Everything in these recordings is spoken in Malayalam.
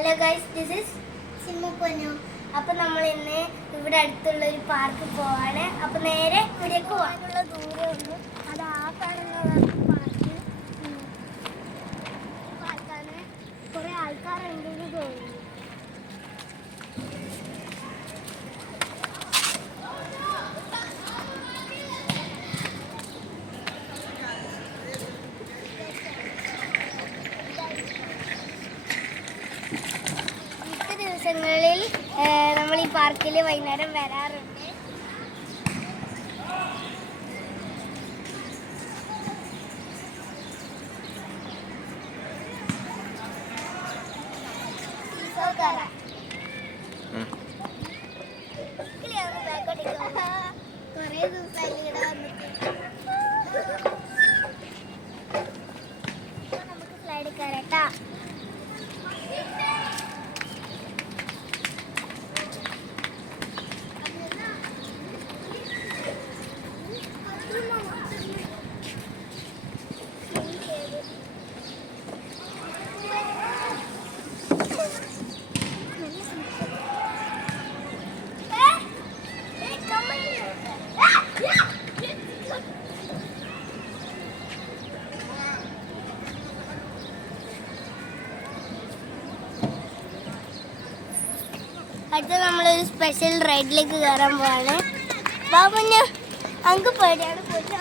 Hello guys, this is Simmu. അപ്പം നമ്മൾ ഇന്ന് ഇവിടെ അടുത്തുള്ള ഒരു പാർക്ക് പോവാണ്. അപ്പം നേരെ ഇവിടേക്ക് പോകാനുള്ള ദൂരമുണ്ട്. അത് ആ കാണുന്നതാണ് പാർക്ക്. പാർക്കാണ്. കുറേ ആൾക്കാരുണ്ടെന്ന് തോന്നുന്നു. ദിവസങ്ങളിൽ നമ്മൾ ഈ പാർക്കിൽ വൈകുന്നേരം വരാറുണ്ട്. കുറേ ദിവസമായി ഇവിടെ വന്നിട്ട് നമുക്ക് സ്ലൈഡ് കയറട്ടാ. അടുത്ത നമ്മളൊരു സ്പെഷ്യൽ റൈഡിലേക്ക് കയറാൻ പോവാണ്. ബാബുന് അങ്ങ് പേടിയാണ്, പോയിട്ട്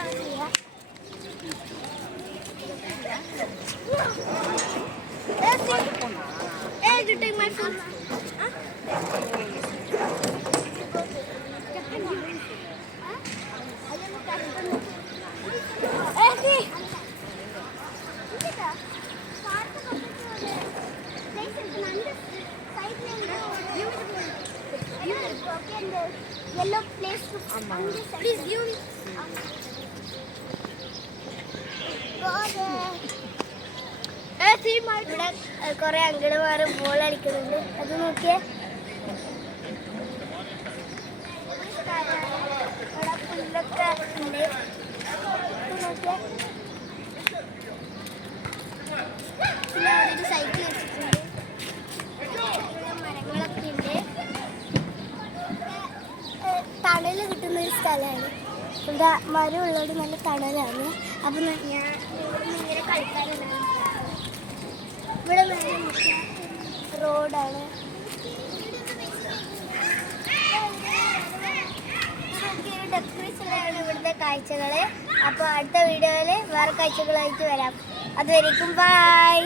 yellow place to please you ഇവിടെ കുറെ അങ്കിളുമാർ ബോൾ കളിക്കുന്നുണ്ട്. അത് നോക്കിയേ, ഇവിടെ പുല്ലൊക്കെ ഉണ്ട്. നോക്കിയേ, പിന്നെ അവിടെ ഒരു സൈക്കിൾ വെച്ചിട്ടുണ്ട്. മരങ്ങളൊക്കെ ഉണ്ട്. തണല് കിട്ടുന്ന ഒരു സ്ഥലമാണ്. ഇവിടെ മരം ഉള്ളത് നല്ല തണലാണ്. അപ്പം ഞാൻ ഇങ്ങനെ കളിക്കാറുണ്ട്. ഇവിടെ നല്ല റോഡാണ്. ഡെക്കറേഷനാണ് ഇവിടുത്തെ കാഴ്ചകൾ. അപ്പോൾ അടുത്ത വീഡിയോയിൽ വേറെ കാഴ്ചകളായിട്ട് വരാം. അതുവരേക്കും ബൈ.